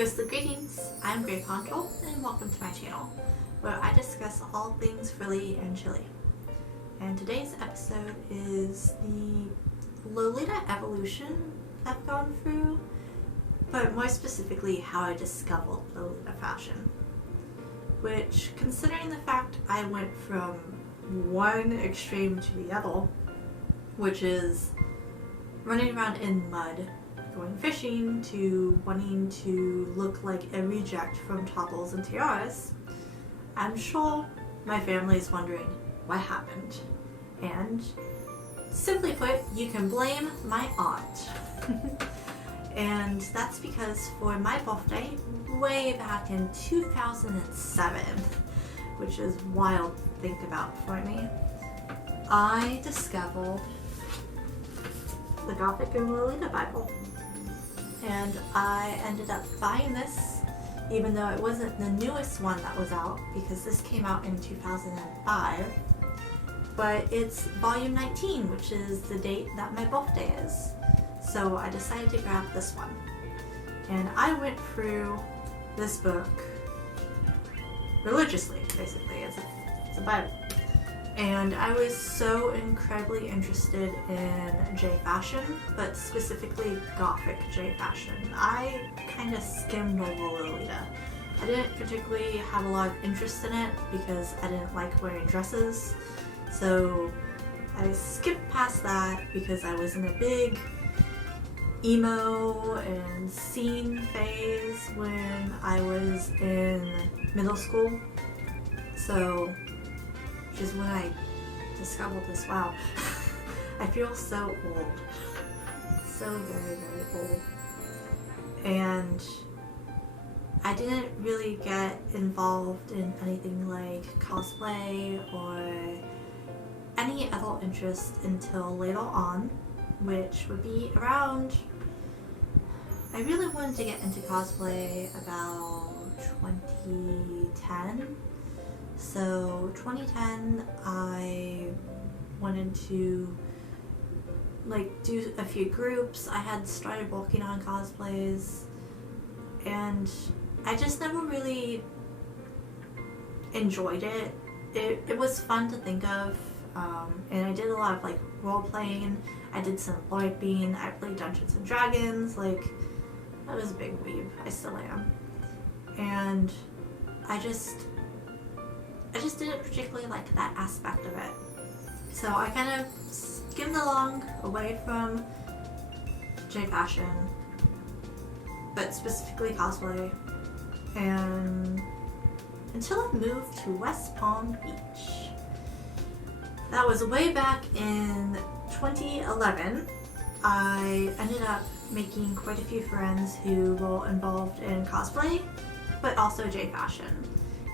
Ghostly greetings, I'm Grey Control, and welcome to my channel, where I discuss all things frilly and chilly. And today's episode is the Lolita evolution I've gone through, but more specifically how I discovered Lolita fashion. Which, considering the fact I went from one extreme to the other, which is running around in mud, going fishing, to wanting to look like a reject from Topples and Tiaras, I'm sure my family is wondering what happened. And simply put, you can blame my aunt. And that's because for my birthday, way back in 2007, which is wild to think about for me, I discovered the Gothic and Lolita Bible. And I ended up buying this, even though it wasn't the newest one that was out, because this came out in 2005. But it's volume 19, which is the date that my birthday is. So I decided to grab this one. And I went through this book religiously, basically. It's a Bible. And I was so incredibly interested in J fashion, but specifically Gothic J fashion. I kind of skimmed over Lolita. I didn't particularly have a lot of interest in it because I didn't like wearing dresses. So I skipped past that because I was in a big emo and scene phase when I was in middle school. So is when I discovered this. Wow. I feel so old. So very, very old. And I didn't really get involved in anything like cosplay or any other interest until later on, which would be around, I really wanted to get into cosplay about 2010. So 2010, I wanted to do a few groups. I had started working on cosplays, and I just never really enjoyed it. It was fun to think of, and I did a lot of role playing. I did some LARPing. I played Dungeons and Dragons. I was a big weeb. I still am, and I just didn't particularly like that aspect of it. So I kind of skimmed along away from J fashion, but specifically cosplay, and until I moved to West Palm Beach. That was way back in 2011. I ended up making quite a few friends who were involved in cosplay, but also J fashion.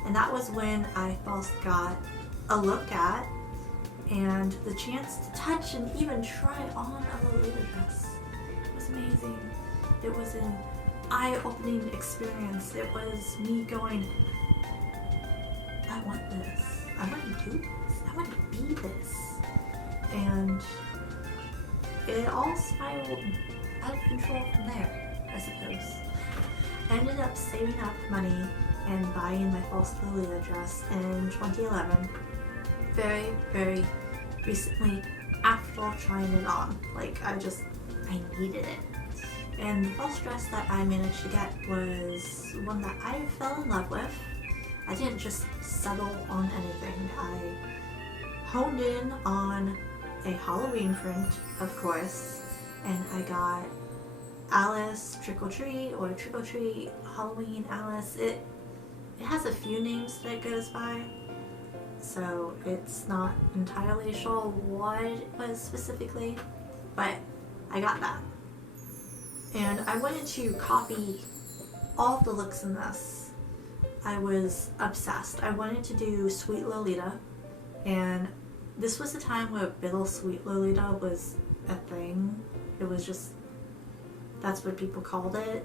And that was when I first got a look at and the chance to touch and even try on a Lolita dress. It was amazing. It was an eye-opening experience. It was me going, I want this. I want to do this. I want to be this. And it all spiraled out of control from there, I suppose. I ended up saving up money and buying my first Lolita dress in 2011, very, very recently after trying it on. I needed it. And the first dress that I managed to get was one that I fell in love with. I didn't just settle on anything. I honed in on a Halloween print, of course, and I got Alice Trick or Treat, or Trick or Treat Halloween Alice. It has a few names that it goes by, so it's not entirely sure what it was specifically, but I got that. And I wanted to copy all of the looks in this. I was obsessed. I wanted to do Sweet Lolita, and this was the time where Bittersweet Lolita was a thing. It was just, that's what people called it,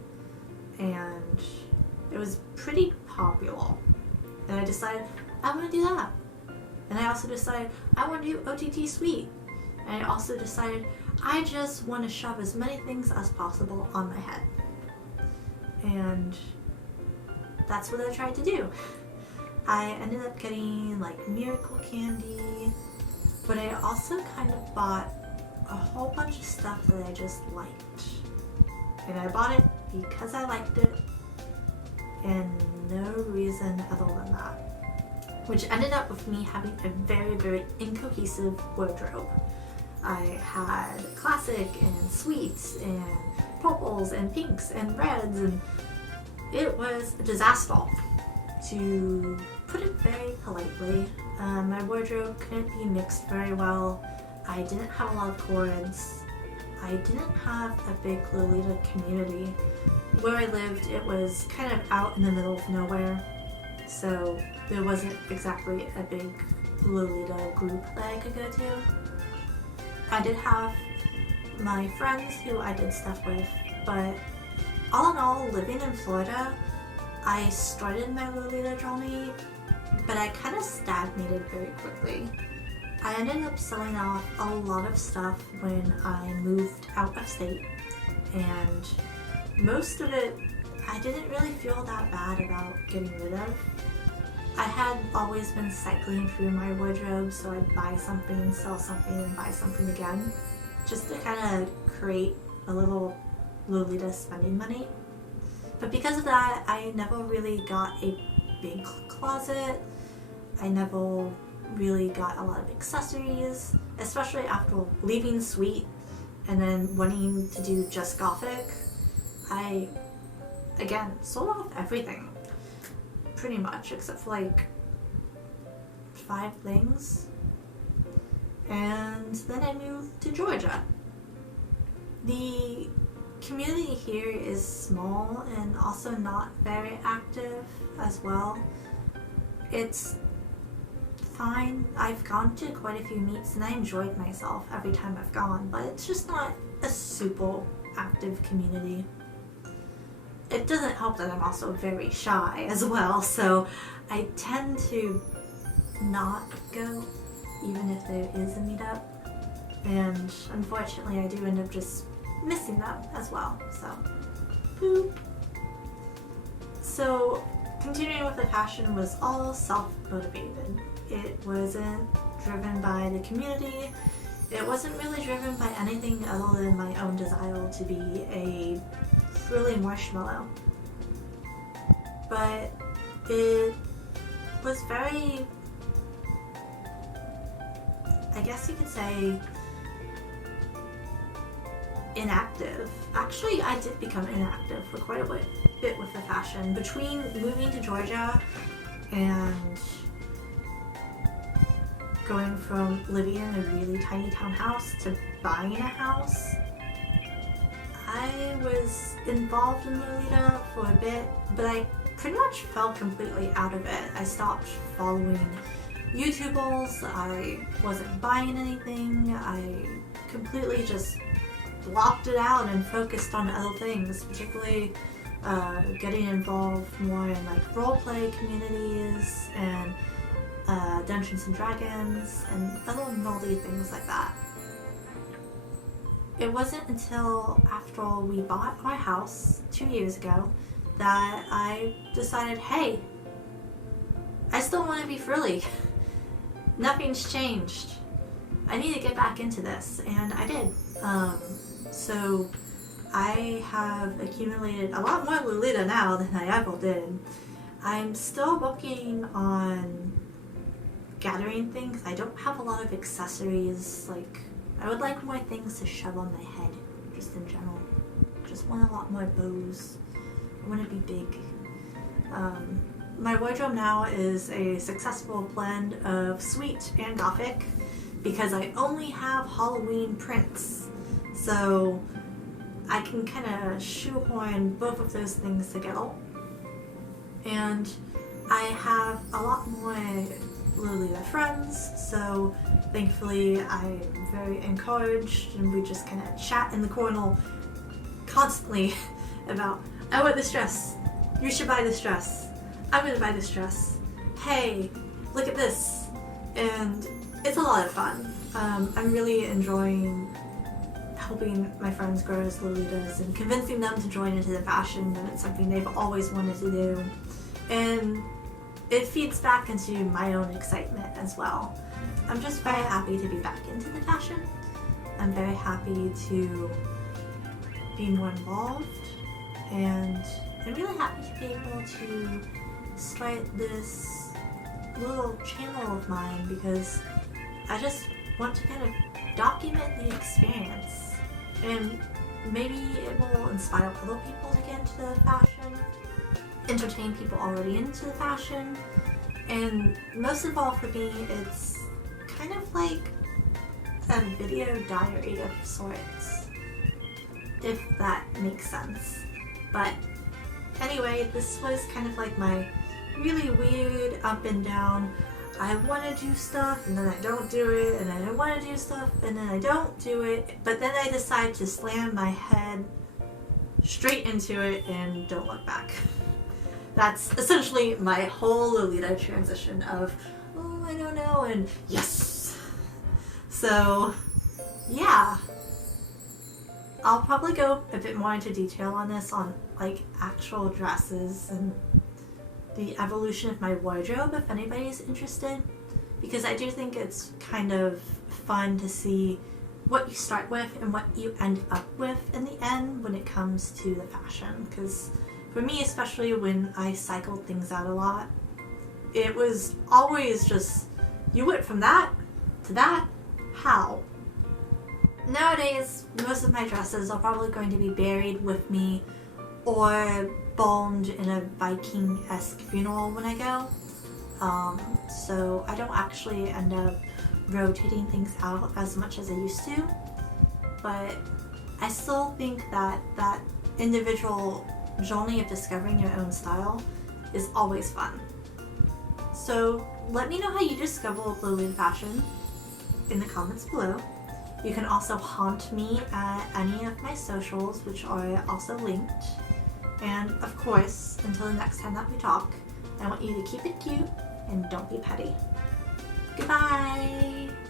and it was pretty popular. And I decided, I want to do that. And I also decided, I want to do OTT Sweet. And I also decided, I just want to shove as many things as possible on my head. and that's what I tried to do. I ended up getting like miracle candy, but I also kind of bought a whole bunch of stuff that I just liked. And I bought it because I liked it and no reason other than that. Which ended up with me having a very, very incohesive wardrobe. I had classic and sweets and purples and pinks and reds, and it was a disaster, to put it very politely. My wardrobe couldn't be mixed very well. I didn't have a lot of cords. I didn't have a big Lolita community. Where I lived, it was kind of out in the middle of nowhere, so there wasn't exactly a big Lolita group that I could go to. I did have my friends who I did stuff with, but all in all, living in Florida, I started my Lolita journey, but I kind of stagnated very quickly. I ended up selling off a lot of stuff when I moved out of state, and most of it I didn't really feel that bad about getting rid of. I had always been cycling through my wardrobe, so I'd buy something, sell something, and buy something again, just to kind of create a little Lolita spending money. But because of that, I never really got a big closet. I never really got a lot of accessories, especially after leaving Sweet and then wanting to do just Gothic. I, again, sold off everything, pretty much, except for like 5 things. And then I moved to Georgia. The community here is small and also not very active as well. It's fine. I've gone to quite a few meets and I enjoyed myself every time I've gone, but it's just not a super active community. It doesn't help that I'm also very shy as well, so I tend to not go even if there is a meetup, and unfortunately I do end up just missing them as well, so boop. So continuing with the passion was all self-motivated. It wasn't driven by the community. It wasn't really driven by anything other than my own desire to be a frilly marshmallow. But it was very, I guess you could say, inactive. Actually, I did become inactive for quite a bit with the fashion. Between moving to Georgia and going from living in a really tiny townhouse to buying a house, I was involved in Lolita for a bit, but I pretty much fell completely out of it. I stopped following YouTubers, I wasn't buying anything, I completely just blocked it out and focused on other things, particularly getting involved more in like roleplay communities and Dungeons and Dragons and other moldy things like that. It wasn't until after we bought our house 2 years ago that I decided, hey, I still want to be frilly. Nothing's changed. I need to get back into this, and I did. So I have accumulated a lot more Lolita now than I ever did. I'm still working on gathering things. I don't have a lot of accessories. Like, I would like more things to shove on my head, just in general. Just want a lot more bows. I want to be big. My wardrobe now is a successful blend of Sweet and Gothic because I only have Halloween prints. So I can kind of shoehorn both of those things together. And I have a lot more Lolita friends, so thankfully I'm very encouraged, and we just kind of chat in the corner constantly about, I want this dress, you should buy this dress, I'm gonna buy this dress, hey, look at this, and it's a lot of fun. I'm really enjoying helping my friends grow as Lolitas and convincing them to join into the fashion, and it's something they've always wanted to do. And it feeds back into my own excitement as well. I'm just very happy to be back into the fashion. I'm very happy to be more involved, and I'm really happy to be able to start this little channel of mine because I just want to kind of document the experience, and maybe it will inspire other people to get into the fashion, entertain people already into the fashion, and most of all for me, it's kind of like a video diary of sorts, if that makes sense. But anyway, this was kind of like my really weird up and down. I want to do stuff and then I don't do it, and then I want to do stuff and then I don't do it, but then I decide to slam my head straight into it and don't look back. That's essentially my whole Lolita transition of, oh, I don't know, and yes! So, yeah. I'll probably go a bit more into detail on this, on like actual dresses and the evolution of my wardrobe if anybody's interested, because I do think it's kind of fun to see what you start with and what you end up with in the end when it comes to the fashion. Because for me, especially when I cycled things out a lot, it was always just, you went from that to that, how? Nowadays, most of my dresses are probably going to be buried with me or bombed in a Viking-esque funeral when I go. So I don't actually end up rotating things out as much as I used to, but I still think that that individual journey of discovering your own style is always fun. So let me know how you discover Lolita fashion in the comments below. You can also haunt me at any of my socials, which are also linked. And of course, until the next time that we talk, I want you to keep it cute and don't be petty. Goodbye!